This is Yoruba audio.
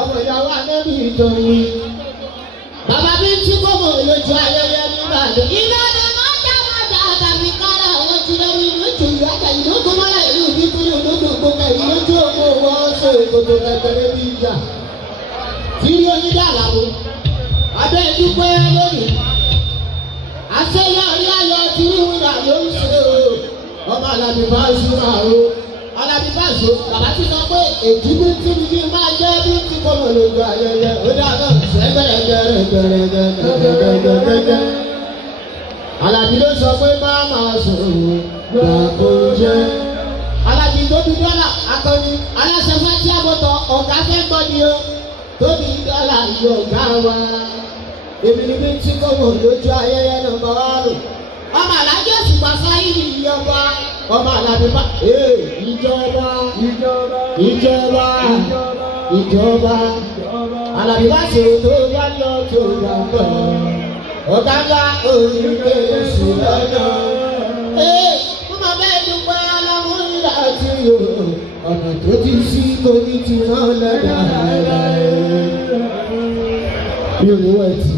ọmọ ìyàwó Ànábì ìjọyìn. Bàbá bí tí kò mọ̀ lójú ayẹyẹ nígbàdàn. Ìbàdàn máa dá àtàbí kára àwọn tí lórí lójú ìyájà ìdókòó mọ́lá ìlú ìbí kúrò lójú òkúta ìlójú òkú wọn ṣe ìkòtò kékeré bí ìjà. Tí onídà làwọn abẹ́ ìdúpẹ́ lónìí. Àṣeyọrí ayọ̀ tí wúdà ló ń ṣe o. Ọmọ Alábí Pasuma o. Alábí Pasuma bàbá ti sọ pé èjì bí tí mi máa jẹ́ bí tí kò mọ̀ lójú ayẹyẹ. Ó dáná sẹ́gbẹ̀rẹ̀gbẹ̀rẹ̀gbẹ̀rẹ̀gbẹ̀rẹ̀gbẹ̀rẹ̀. Alábí ló sọ pé má máa sọ̀rọ̀ gbàgbó jẹ́. Alábí tó bí dọ́là akọni aláṣẹ fájí àbọ̀tọ̀ ọ̀gá fẹ́ gbọ́ ni o. Tó bí dọ́là yóò gá wa. Èmi ni bí tí kò mọ̀ lójú ayẹyẹ nọ́mbà wánù. Ọmọ Alájọ Òṣùpá Sáyìdì ìjọba. Ọmọ Alábí bá ìjọba ìjọba ìjọba. Alábí bá ṣe tó bá lọ tó bá bọ̀. Ọ̀gá ńlá òyìnbó èsì lọ́jọ́. Mo máa bẹ́ẹ̀ dúpẹ́ alámúlá tí yóò. Ọ̀nà tó ti sí kò ní ti rán lọ́dà. Mi ò ní wẹ̀ tí.